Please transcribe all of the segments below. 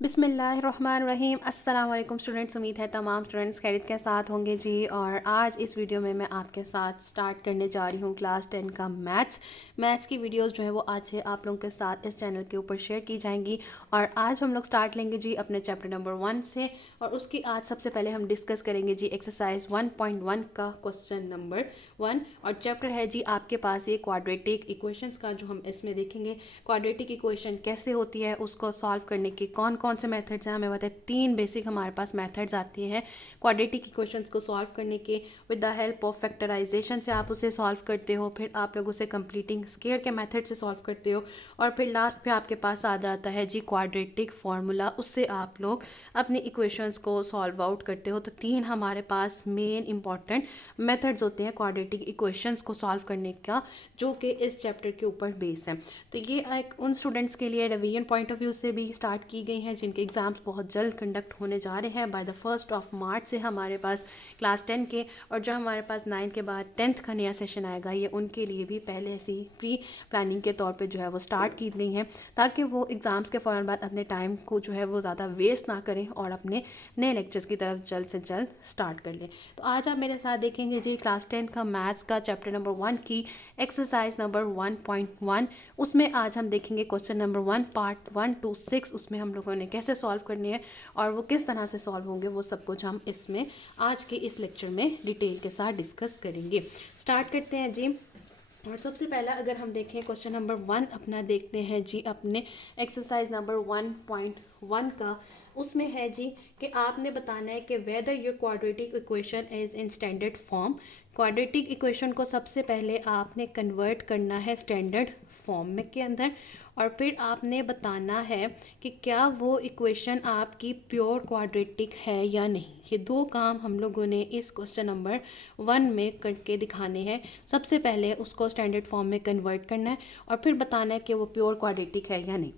बिस्मिल्लाहिर्रहमानिर्रहीम। अस्सलाम वालेकुम स्टूडेंट्स। उम्मीद है तमाम स्टूडेंट्स खैरियत के साथ होंगे जी। और आज इस वीडियो में मैं आपके साथ स्टार्ट करने जा रही हूँ क्लास 10 का मैथ्स की वीडियोस जो है वो आज से आप लोगों के साथ इस चैनल के ऊपर शेयर की जाएंगी। और आज हम लोग स्टार्ट लेंगे जी अपने चैप्टर नंबर 1 से। और उसकी आज सबसे पहले हम डिस्कस करेंगे जी एक्सरसाइज 1.1 का क्वेश्चन नंबर 1। और चैप्टर है जी आपके पास ये क्वाड्रेटिक इक्वेशंस का, जो हम इसमें देखेंगे क्वाड्रेटिक इक्वेशन कैसे होती है, उसको सॉल्व करने के कौन कौन से मेथड्स हैं हमें बताए। 3 बेसिक हमारे पास मेथड्स आती हैं क्वाड्रेटिक इक्वेशंस को सॉल्व करने के। With the help of factorization से आप उसे सॉल्व करते हो, फिर आप लोग उसे कंप्लीटिंग स्क्वायर के मेथड से सॉल्व करते हो, और फिर लास्ट पे आपके पास आ जाता है जी क्वाड्रेटिक फार्मूला, उससे आप लोग अपनी इक्वेशंस को सॉल्व आउट करते हो। तो 3 हमारे पास मेन इंपॉर्टेंट मेथड्स होते हैं क्वाड्रेटिक इक्वेशंस को सॉल्व करने का, जो कि इस चैप्टर के ऊपर बेस है। तो ये एक उन स्टूडेंट्स के लिए रिवीजन पॉइंट ऑफ व्यू से भी स्टार्ट की गई हैं जिनके एग्जाम्स बहुत जल्द कंडक्ट होने जा रहे हैं। बाय द 1 मार्च से हमारे पास क्लास 10 के, और जो हमारे पास 9 के बाद 10th का नया सेशन आएगा, ये उनके लिए भी पहले से ही प्री प्लानिंग के तौर पे जो है वो स्टार्ट की गई हैं, ताकि वो एग्ज़ाम्स के फ़ौरन बाद अपने टाइम को जो है वो ज़्यादा वेस्ट ना करें और अपने नए लेक्चर्स की तरफ जल्द से जल्द स्टार्ट कर लें। तो आज आप मेरे साथ देखेंगे जी क्लास 10 का मैथ्स का चैप्टर नंबर 1 की एक्सरसाइज नंबर 1.1। उसमें आज हम देखेंगे क्वेश्चन नंबर 1 पार्ट 1 to 6, उसमें हम लोगों ने कैसे सॉल्व करनी है और वो किस तरह से सॉल्व होंगे, वो सब कुछ हम इसमें आज के इस लेक्चर में डिटेल के साथ डिस्कस करेंगे। स्टार्ट करते हैं जी। और सबसे पहला अगर हम देखें क्वेश्चन नंबर 1 अपना देखते हैं जी अपने एक्सरसाइज नंबर 1.1 का। उसमें है जी कि आपने बताना है कि whether your quadratic equation is in standard form. Quadratic equation को सबसे पहले आपने कन्वर्ट करना है स्टैंडर्ड फॉर्म में के अंदर, और फिर आपने बताना है कि क्या वो इक्वेशन आपकी प्योर क्वाड्रेटिक है या नहीं। ये 2 काम हम लोगों ने इस क्वेश्चन नंबर 1 में करके दिखाने हैं। सबसे पहले उसको स्टैंडर्ड फॉर्म में कन्वर्ट करना है और फिर बताना है कि वो प्योर क्वाड्रेटिक है या नहीं।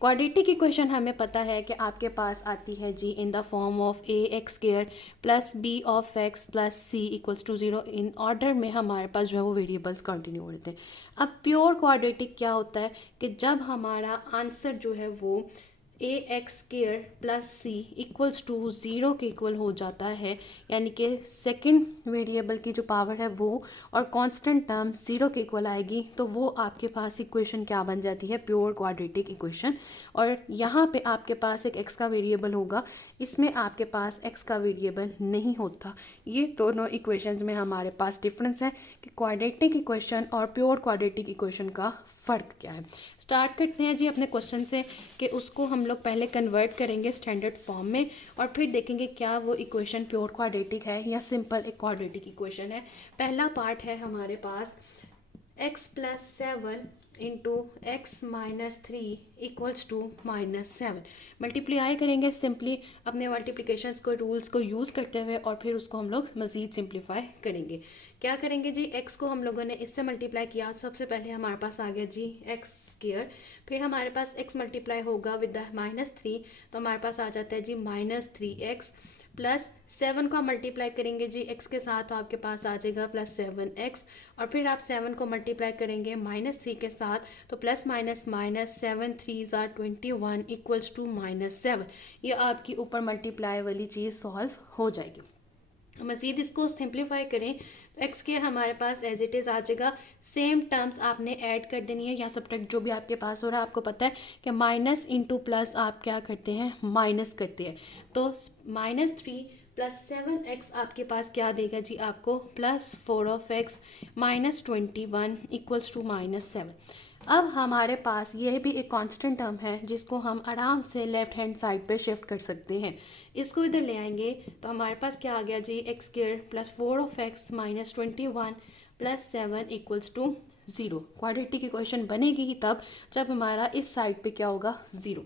क्वाड्रेटिक इक्वेशन हमें पता है कि आपके पास आती है जी in the form of a x square plus b of x plus c equals to 0। In order में हमारे पास जो है वो वेरिएबल्स कंटिन्यू होते हैं। अब प्योर क्वाड्रेटिक क्या होता है कि जब हमारा आंसर जो है वो a x square plus c equals to 0 के इक्वल हो जाता है, यानी कि सेकंड वेरिएबल की जो पावर है वो और कांस्टेंट टर्म 0 के इक्वल आएगी, तो वो आपके पास इक्वेशन क्या बन जाती है, प्योर क्वाड्रेटिक इक्वेशन। और यहाँ पे आपके पास एक एक्स का वेरिएबल होगा, इसमें आपके पास एक्स का वेरिएबल नहीं होता। ये दोनों इक्वेशंस में हमारे पास डिफरेंस है कि क्वाड्रेटिक इक्वेशन और प्योर क्वाड्रेटिक इक्वेशन का फ़र्क क्या है। स्टार्ट करते हैं जी अपने क्वेश्चन से कि उसको हम लोग पहले कन्वर्ट करेंगे स्टैंडर्ड फॉर्म में और फिर देखेंगे क्या वो इक्वेशन प्योर क्वाड्रेटिक है या सिंपल एक क्वाड्रेटिक इक्वेशन है। पहला पार्ट है हमारे पास x plus 7 into x minus 3 equals to -7। Multiply करेंगे सिंपली अपने मल्टीप्लिकेशंस को रूल्स को यूज़ करते हुए, और फिर उसको हम लोग मज़ीद सिंप्लीफाई करेंगे। क्या करेंगे जी, x को हम लोगों ने इससे मल्टीप्लाई किया, सबसे पहले हमारे पास आ गया जी एक्स स्क्वायर, फिर हमारे पास x मल्टीप्लाई होगा विद द -3, तो हमारे पास आ जाता है जी -3x प्लस 7 को मल्टीप्लाई करेंगे जी x के साथ, तो आपके पास आ जाएगा +7x, और फिर आप 7 को मल्टीप्लाई करेंगे -3 के साथ, तो प्लस माइनस माइनस 7 3 ज़ा 21 इक्वल्स टू -7। ये आपकी ऊपर मल्टीप्लाई वाली चीज़ सॉल्व हो जाएगी। मज़ीद इसको सिंप्लीफाई करें तो एक्स स्क्वायर हमारे पास एज इट इज़ आ जाएगा। सेम टर्म्स आपने ऐड कर देनी है या सब्ट्रैक्ट जो भी आपके पास हो रहा है। आपको पता है कि माइनस इंटू प्लस आप क्या करते हैं, माइनस करते हैं। तो -3 प्लस 7x आपके पास क्या देगा जी, आपको +4 ऑफ एक्स -21 इक्वल्स टू -7। अब हमारे पास यह भी एक कांस्टेंट टर्म है जिसको हम आराम से लेफ्ट हैंड साइड पे शिफ्ट कर सकते हैं। इसको इधर ले आएंगे तो हमारे पास क्या आ गया जी, x square plus 4 of x -21 plus 7 equals to 0। Quadratic equation बनेगी ही तब जब हमारा इस साइड पे क्या होगा, 0।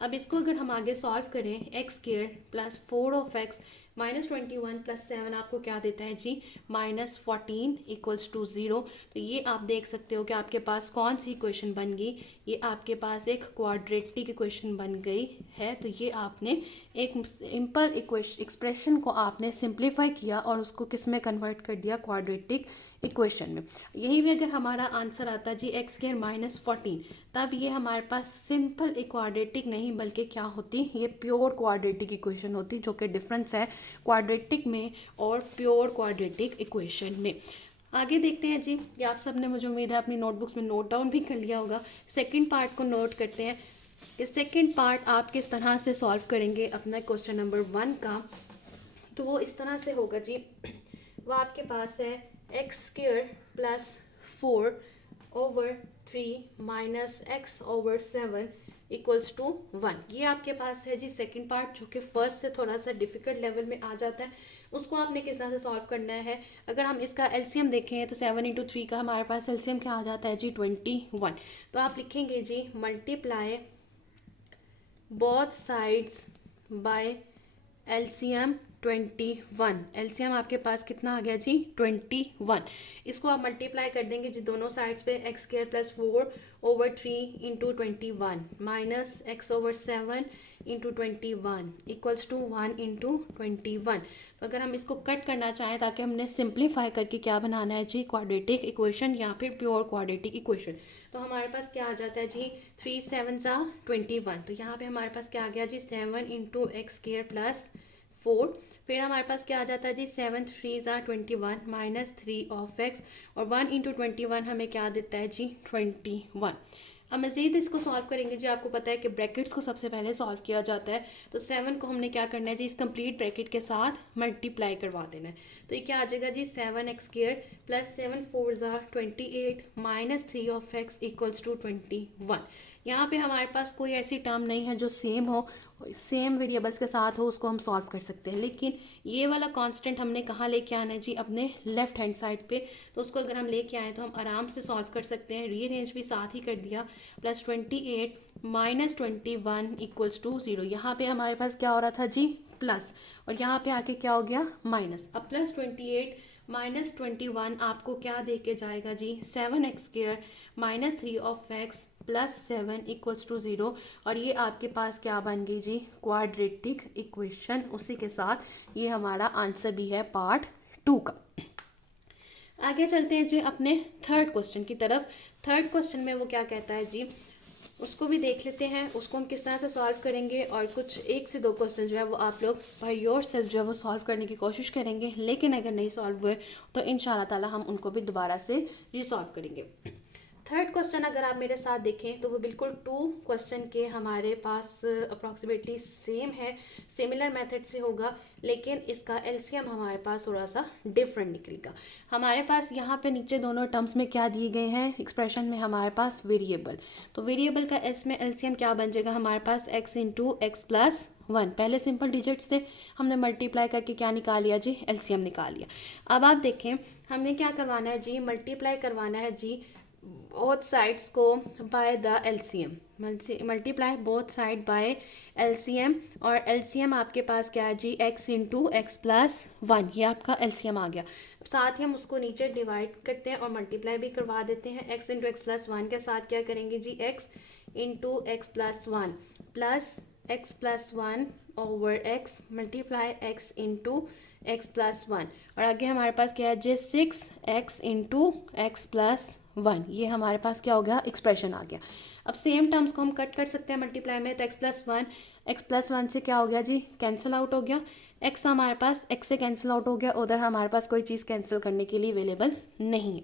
अब इसको अगर हम आगे सॉल्व करें, x square plus 4 of x -21 plus 7 आपको क्या देता है जी, -14 इक्वल्स टू 0। तो ये आप देख सकते हो कि आपके पास कौन सी इक्वेशन बन गई, ये आपके पास एक क्वाड्रेटिक इक्वेशन बन गई है। तो ये आपने एक सिंपल एक्सप्रेशन को आपने सिंप्लीफाई किया और उसको किस में कन्वर्ट कर दिया, क्वाड्रेटिक इक्वेशन में। यही भी अगर हमारा आंसर आता जी एक्स स्क्वायर माइनस 14, तब ये हमारे पास सिंपल क्वाड्रेटिक नहीं बल्कि क्या होती, ये प्योर क्वाड्रेटिक इक्वेशन होती, जो कि डिफरेंस है क्वाड्रेटिक में और प्योर क्वाड्रेटिक इक्वेशन में। आगे देखते हैं जी, ये आप सब ने मुझे उम्मीद है अपनी नोटबुक्स में नोट डाउन भी कर लिया होगा। सेकंड पार्ट को नोट करते हैं। इस सेकंड पार्ट आप किस तरह से सॉल्व करेंगे अपना क्वेश्चन नंबर 1 का, तो वो इस तरह से होगा जी। वो आपके पास है x square plus 4/3 minus x over 7 equals to 1। ये आपके पास है जी सेकंड पार्ट, जो कि फर्स्ट से थोड़ा सा डिफिकल्ट लेवल में आ जाता है। उसको आपने किस तरह से सॉल्व करना है, अगर हम इसका एलसीएम देखें तो 7 × 3 का हमारे पास एलसीएम क्या आ जाता है जी 21। तो आप लिखेंगे जी multiply both sides by LCM 21। LCM आपके पास कितना आ गया जी 21। इसको आप मल्टीप्लाई कर देंगे जी दोनों साइड्स पे, x square plus 4/3 × 21 minus x over 7 × 21 equals to 1 × 21। तो अगर हम इसको कट करना चाहें ताकि हमने सिंप्लीफाई करके क्या बनाना है जी क्वाड्रेटिक इक्वेशन या फिर प्योर क्वाड्रेटिक इक्वेशन, तो हमारे पास क्या आ जाता है जी 3 7 21। तो यहाँ पे हमारे पास क्या आ गया जी 7 × एक्स स्क्वायर प्लस 4। फिर हमारे पास क्या आ जाता है जी 7 3 21 माइनस 3 ऑफ एक्स, और 1 × 21 हमें क्या देता है जी 21। अब मज़ीद इसको सॉल्व करेंगे जी। आपको पता है कि ब्रैकेट्स को सबसे पहले सॉल्व किया जाता है, तो 7 को हमने क्या करना है जी इस कंप्लीट ब्रैकेट के साथ मल्टीप्लाई करवा देना है। तो ये क्या आ जाएगा जी 7x square plus 7 4 28 minus 3 of x equals to 21। यहाँ पे हमारे पास कोई ऐसी टर्म नहीं है जो सेम हो, सेम वेरिएबल्स के साथ हो, उसको हम सॉल्व कर सकते हैं। लेकिन ये वाला कांस्टेंट हमने कहाँ लेके आना है जी अपने लेफ्ट हैंड साइड पे, तो उसको अगर हम लेके आए तो हम आराम से सॉल्व कर सकते हैं। रीअरेंज भी साथ ही कर दिया, प्लस 28 माइनस 21 इक्वल्स टू 0। यहाँ पे हमारे पास क्या हो रहा था जी प्लस, और यहाँ पे आके क्या हो गया माइनस। अब प्लस 28 माइनस 21 आपको क्या दे के जाएगा जी 7x square minus 3 of x plus 7 equals to 0। और ये आपके पास क्या बन गई जी क्वाड्रेटिक इक्वेशन। उसी के साथ ये हमारा आंसर भी है पार्ट 2 का। आगे चलते हैं जी अपने थर्ड क्वेश्चन की तरफ। थर्ड क्वेश्चन में वो क्या कहता है जी, उसको भी देख लेते हैं, उसको हम किस तरह से सॉल्व करेंगे। और कुछ 1 से 2 क्वेश्चन जो है वो आप लोग बाय योर सेल्फ जो है वो सॉल्व करने की कोशिश करेंगे, लेकिन अगर नहीं सॉल्व हुए तो इंशाल्लाह ताला हम उनको भी दोबारा से रीसॉल्व करेंगे। थर्ड क्वेश्चन अगर आप मेरे साथ देखें तो वो बिल्कुल 2 क्वेश्चन के हमारे पास अप्रॉक्सीमेटली सेम है, सिमिलर मेथड से होगा, लेकिन इसका एलसीएम हमारे पास थोड़ा सा डिफरेंट निकलेगा। हमारे पास यहाँ पे नीचे दोनों टर्म्स में क्या दिए गए हैं एक्सप्रेशन में हमारे पास वेरिएबल, तो वेरिएबल का इसमें एलसीएम क्या बन जाएगा हमारे पास x × x प्लस 1। पहले सिंपल डिजिट्स थे, हमने मल्टीप्लाई करके क्या निकाल लिया जी एलसीएम निकाल लिया। अब आप देखें हमने क्या करवाना है जी मल्टीप्लाई करवाना है जी बोथ साइड्स को by the LCM, multiply both side by LCM. और एलसीएम आपके पास क्या है जी x × x प्लस 1, ये आपका एलसीएम आ गया। साथ ही हम उसको नीचे डिवाइड करते हैं और मल्टीप्लाई भी करवा देते हैं। x × x प्लस 1 के साथ क्या करेंगे जी x × x plus 1 plus x plus 1 over x multiply x × x plus 1, और आगे हमारे पास क्या है जी 6x × x प्लस 1। ये हमारे पास क्या हो गया एक्सप्रेशन आ गया। अब सेम टर्म्स को हम कट कर सकते हैं मल्टीप्लाई में, तो x प्लस 1 से क्या हो गया जी कैंसिल आउट हो गया, x हमारे पास x से कैंसिल आउट हो गया, उधर हमारे पास कोई चीज़ कैंसिल करने के लिए अवेलेबल नहीं है।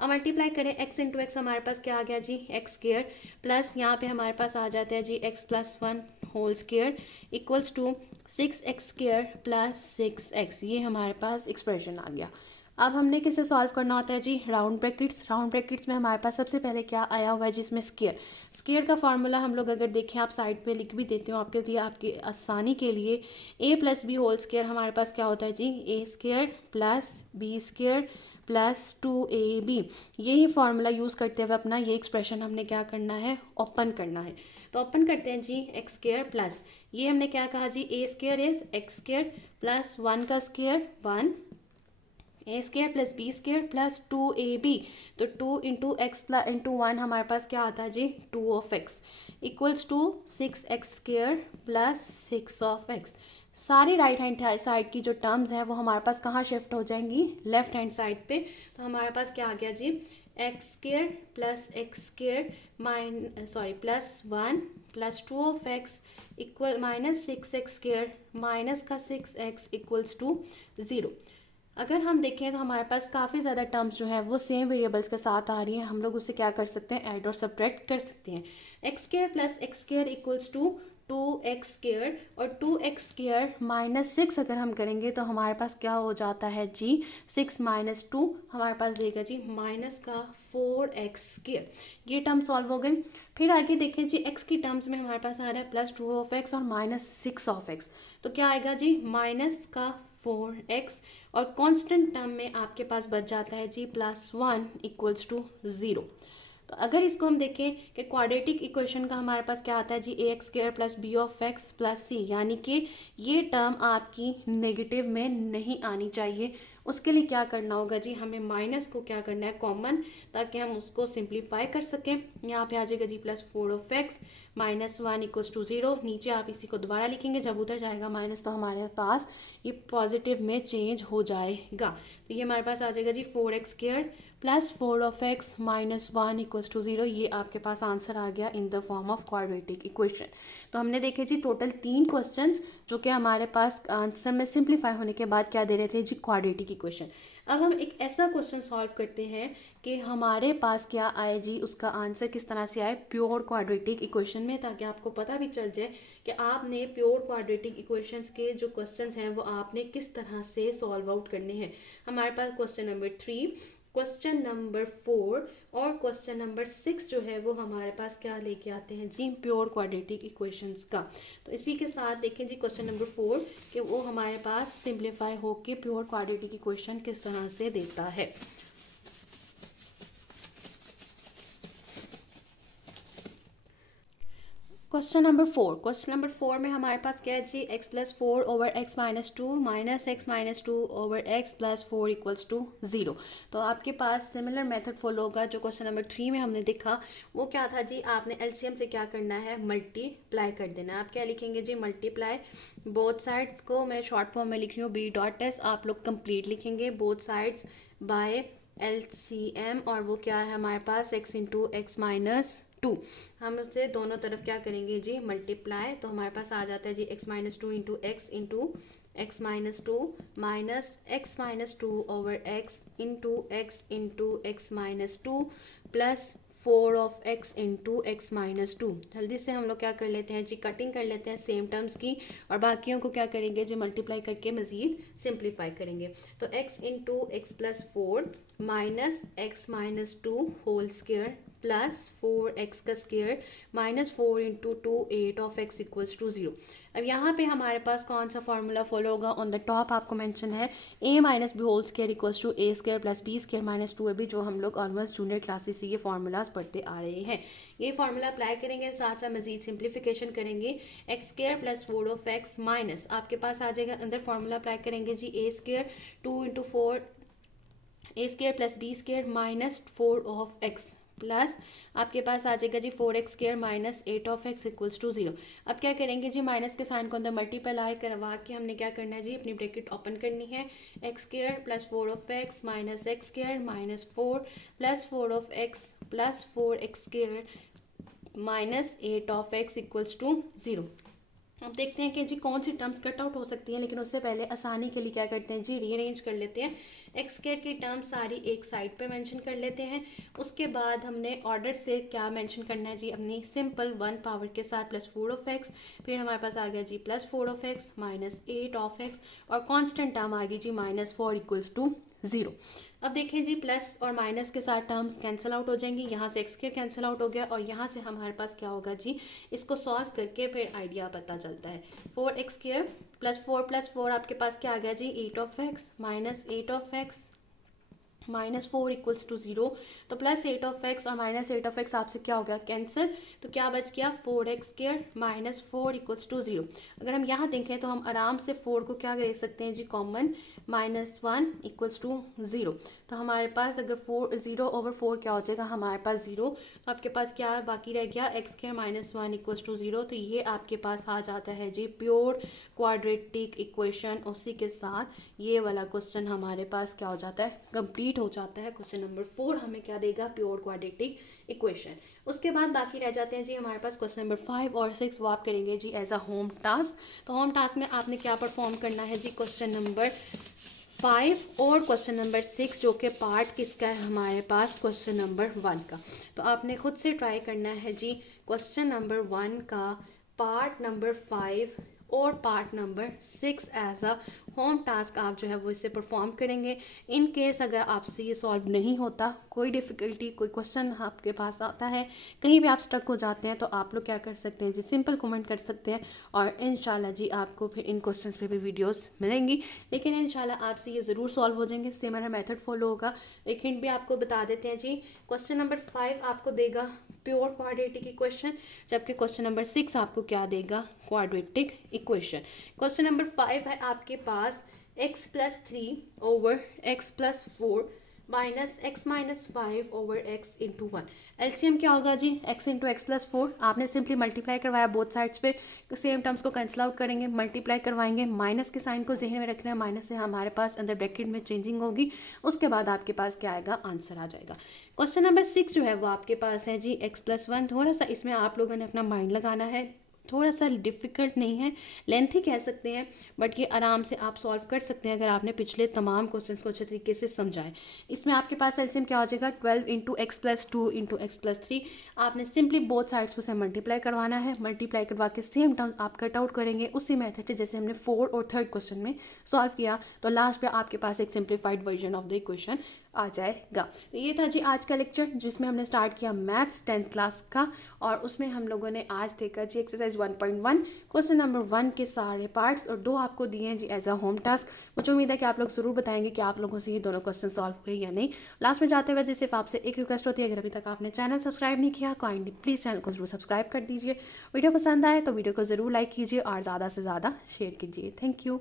अब मल्टीप्लाई करें x × x हमारे पास क्या आ गया जी एक्स स्क्वायर प्लस यहाँ पे हमारे पास आ जाता है जी x plus 1 whole square equals to 6x square plus 6x। ये हमारे पास एक्सप्रेशन आ गया। अब हमने किसे सॉल्व करना होता है जी राउंड ब्रैकेट्स। राउंड ब्रैकेट्स में हमारे पास सबसे पहले क्या आया हुआ है जिसमें स्क्वायर, स्क्वायर का फार्मूला हम लोग अगर देखें आप साइड पे लिख भी देते हो आपके लिए, आपकी आसानी के लिए a plus B whole square हमारे पास क्या होता है जी a square plus B square plus 2ab। यही फार्मूला यूज़ करते हुए अपना ये एक्सप्रेशन हमने क्या करना है ओपन करना है। तो ओपन करते हैं जी एक्स स्क्वायर प्लस, ये हमने क्या कहा जी a square is x square plus 1 का square 1 a square plus B square plus 2ab। तो 2 × x × 1 हमारे पास क्या आता है जी 2 of x equals to 6x square plus 6 of x। सारी राइट हैंड साइड की जो टर्म्स हैं वो हमारे पास कहाँ शिफ्ट हो जाएंगी, लेफ्ट हैंड साइड पे। तो हमारे पास क्या आ गया जी, x square plus x square plus 1 plus 2 of x equal minus 6x square minus का 6x इक्वल्स टू 0। अगर हम देखें तो हमारे पास काफ़ी ज़्यादा टर्म्स जो है वो सेम वेरिएबल्स के साथ आ रही हैं, हम लोग उसे क्या कर सकते हैं, ऐड और सब्ट्रैक्ट कर सकते हैं। X square plus x square equals to 2x square और 2x स्क्र माइनस 6 अगर हम करेंगे तो हमारे पास क्या हो जाता है जी, 6 माइनस 2 हमारे पास देगा जी माइनस का 4x स्क्र। ये टर्म सॉल्व हो गई। फिर आगे देखिए जी, x की टर्म्स में हमारे पास आ रहा है प्लस 2 ऑफ एक्स और माइनस 6 ऑफ एक्स, तो क्या आएगा जी माइनस का 4x और कांस्टेंट टर्म में आपके पास बच जाता है जी प्लस 1 इक्वल्स टू 0। तो अगर इसको हम देखें कि क्वाड्रेटिक इक्वेशन का हमारे पास क्या आता है जी, a x square plus b of x plus c, यानी कि ये टर्म आपकी नेगेटिव में नहीं आनी चाहिए। उसके लिए क्या करना होगा जी, हमें माइनस को क्या करना है कॉमन, ताकि हम उसको सिंप्लीफाई कर सकें। यहाँ पे आ जाएगा जी plus 4 of x minus 1 equals to 0। नीचे आप इसी को दोबारा लिखेंगे, जब उधर जाएगा माइनस तो हमारे पास ये पॉजिटिव में चेंज हो जाएगा। तो ये हमारे पास आ जाएगा जी 4x square plus 4 of x minus 1 equals to 0। ये आपके पास आंसर आ गया in the form of quadratic equation. तो हमने देखे जी टोटल 3 क्वेश्चंस जो कि हमारे पास आंसर में सिंप्लीफाई होने के बाद क्या दे रहे थे जी, क्वाड्रेटिक इक्वेशन। अब हम एक ऐसा क्वेश्चन सॉल्व करते हैं कि हमारे पास क्या आए जी, उसका आंसर किस तरह से आए प्योर क्वाड्रेटिक इक्वेशन में, ताकि आपको पता भी चल जाए कि आपने प्योर क्वाड्रेटिक इक्वेशंस के जो क्वेश्चंस हैं वो आपने किस तरह से सॉल्व आउट करने हैं। हमारे पास क्वेश्चन नंबर 3, क्वेश्चन नंबर 4 और क्वेश्चन नंबर 6 जो है वो हमारे पास क्या लेके आते हैं जी, प्योर क्वाड्रेटिक इक्वेशंस का। तो इसी के साथ देखें जी क्वेश्चन नंबर 4 कि वो हमारे पास सिंप्लीफाई होके प्योर क्वाड्रेटिक इक्वेशन किस तरह से देता है। क्वेश्चन नंबर 4 में हमारे पास क्या है जी, x plus 4 over x minus 2 minus x minus 2 over x plus 4 equals to 0। तो आपके पास सिमिलर मेथड फॉलो होगा जो क्वेश्चन नंबर 3 में हमने देखा। वो क्या था जी, आपने एलसीएम से क्या करना है, मल्टीप्लाई कर देना है। आप क्या लिखेंगे जी, मल्टीप्लाई बोथ साइड्स को मैं शॉर्ट फॉर्म में लिख रही हूँ बी डॉट एस, आप लोग कंप्लीट लिखेंगे बोथ साइड्स बाय एलसीएम, और वो क्या है हमारे पास x इंटू एक्स माइनस 2। हम उससे दोनों तरफ क्या करेंगे जी, मल्टीप्लाई, तो हमारे पास आ जाता है जी x minus 2 into x minus 2 minus x minus 2 over x into x minus 2 plus 4 of x into x minus 2। जल्दी से हम लोग क्या कर लेते हैं जी, कटिंग कर लेते हैं सेम टर्म्स की, और बाकियों को क्या करेंगे जी, मल्टीप्लाई करके मज़ीद सिंप्लीफाई करेंगे। तो x into x plus 4 minus x minus 2 whole square plus 4x का square minus 4 into 2 8 of x equals to 0। अब यहाँ पे हमारे पास कौन सा फॉर्मूला फॉलो होगा, ऑन द टॉप आपको मेंशन है a minus B whole square equals to a square plus B square minus 2। अभी जो हम लोग ऑलमोस्ट जूनियर क्लासेस से ये फार्मूलाज पढ़ते आ रहे हैं, ये फार्मूला अप्लाई करेंगे, साथ साथ मजीद सिंप्लीफिकेशन करेंगे। X square plus 4 of x minus आपके पास आ जाएगा, अंदर फार्मूला अप्लाई करेंगे जी, a square 2 into 4 a square plus B square minus 4 of x plus आपके पास आ जाएगा जी 4x square minus 8 of x equals to 0। अब क्या करेंगे जी, माइनस के साइन को अंदर मल्टीप्लाई करवा के हमने क्या करना है जी, अपनी ब्रैकेट ओपन करनी है। X square plus 4 of x minus x square minus 4 plus 4 of x plus 4x square minus 8 of x equals to 0। अब देखते हैं कि जी कौन सी टर्म्स कट आउट हो सकती हैं, लेकिन उससे पहले आसानी के लिए क्या करते हैं जी, रीअरेंज कर लेते हैं। एक्स स्क्वायर की टर्म्स सारी एक साइड पे मेंशन कर लेते हैं। उसके बाद हमने ऑर्डर से क्या मेंशन करना है जी, अपनी सिंपल 1 पावर के साथ प्लस 4 ऑफ एक्स, फिर हमारे पास आ गया जी plus 4 of x minus 8 of x, और कॉन्स्टेंट टर्म आ गई जी माइनस 4 इक्वल्स टू 0। अब देखें जी, प्लस और माइनस के साथ टर्म्स कैंसिल आउट हो जाएंगी, यहाँ से एक्स स्क्वायर कैंसिल आउट हो गया, और यहाँ से हमारे पास क्या होगा जी, इसको सॉल्व करके फिर आइडिया पता चलता है। 4x स्क्वायर प्लस 4 आपके पास क्या आ गया जी, 8 of x minus 8 of x -4 equals to 0, तो +8 और -8 आपसे क्या हो गया, कैंसिल। तो क्या बच गया, 4x² -4 इक्वल्स टू 0। अगर हम यहाँ देखें तो हम आराम से 4 को क्या ले सकते हैं जी, कॉमन, -1 इक्वल्स टू 0। तो हमारे पास अगर 0/4 क्या हो जाएगा, हमारे पास 0। तो आपके पास क्या बाकी रह गया, x² -1 इक्वल्स टू 0। तो ये आपके पास आ जाता है जी प्योर क्वाड्रेटिक इक्वेशन। उसी के साथ ये वाला क्वेश्चन हमारे पास क्या हो जाता है, कंप्लीट हो जाता है। क्वेश्चन नंबर 4 हमें क्या देगा, प्योर क्वाड्रेटिक इक्वेशन। उसके बाद बाकी रह जाते हैं जी हमारे पास क्वेश्चन नंबर 5 और 6, वो आप करेंगे जी एज अ होम टास्क। तो होम टास्क में आपने क्या परफॉर्म करना है जी, क्वेश्चन नंबर 5 और क्वेश्चन नंबर 6, जो कि पार्ट किसका है हमारे पास, क्वेश्चन नंबर 1 का। तो आपने खुद से ट्राई करना है जी क्वेश्चन नंबर 1 का पार्ट नंबर 5 और part number 6 as a home task आप जो है वो इसे परफॉर्म करेंगे। इन केस अगर आपसे ये सॉल्व नहीं होता, कोई डिफ़िकल्टी, कोई क्वेश्चन आपके पास आता है, कहीं भी आप स्टक हो जाते हैं, तो आप लोग क्या कर सकते हैं जी, सिंपल कमेंट कर सकते हैं और इंशाल्लाह जी आपको फिर इन क्वेश्चंस पे भी वीडियोस मिलेंगी। लेकिन इंशाल्लाह आपसे ये ज़रूर सॉल्व हो जाएंगे, सेम मेरा मेथड फॉलो होगा। एक हिंट भी आपको बता देते हैं जी, क्वेश्चन नंबर 5 आपको देगा प्योर क्वाड्रेटिक इक्वेशन, जबकि क्वेश्चन नंबर 6 आपको क्या देगा, क्वाड्रेटिक इक्वेशन। क्वेश्चन नंबर 5 है आपके पास x+3/x+4 -x-5/x/1। एलसीएम क्या होगा जी, x इंटू x+4। आपने सिंपली मल्टीप्लाई करवाया बोथ साइड्स पे, सेम टर्म्स को कैंसिल आउट करेंगे, मल्टीप्लाई करवाएंगे, माइनस के साइन को जहन में रखना है, माइनस से हमारे पास अंदर ब्रैकेट में चेंजिंग होगी। उसके बाद आपके पास क्या आएगा, आंसर आ जाएगा। क्वेश्चन नंबर 6 जो है वो आपके पास है जी x+1। थोड़ा सा इसमें आप लोगों ने अपना माइंड लगाना है, थोड़ा सा डिफ़िकल्ट नहीं है, लेंथी कह सकते हैं, बट ये आराम से आप सॉल्व कर सकते हैं अगर आपने पिछले तमाम क्वेश्चंस को अच्छे तरीके से समझाए। इसमें आपके पास एलसीएम क्या हो जाएगा, 12 इंटू x+2 इंटू x+3। आपने सिंपली बोथ साइड्स को से मल्टीप्लाई करवाना है, मल्टीप्लाई करवा के सेम टर्म आप कट आउट करेंगे उसी मेथड से जैसे हमने 4 और 3rd क्वेश्चन में सॉल्व किया। तो लास्ट पे आपके पास एक simplified version of the equation आ जाएगा। तो ये था जी आज का लेक्चर, जिसमें हमने स्टार्ट किया मैथ्स 10th क्लास का, और उसमें हम लोगों ने आज देखा जी एक्सरसाइज 1.1 क्वेश्चन नंबर 1 के सारे पार्ट्स, और 2 आपको दिए हैं जी एज अ होम टास्क। मुझे उम्मीद है कि आप लोग ज़रूर बताएंगे कि आप लोगों से ये दोनों क्वेश्चन सॉल्व हुए या नहीं। लास्ट में जाते हुए सिर्फ आपसे एक रिक्वेस्ट होती है, अगर अभी तक आपने चैनल सब्सक्राइब नहीं किया, काइंडली प्लीज़ चैनल को जरूर सब्सक्राइब कर दीजिए। वीडियो पसंद आए तो वीडियो को ज़रूर लाइक कीजिए और ज़्यादा से ज़्यादा शेयर कीजिए। Thank you.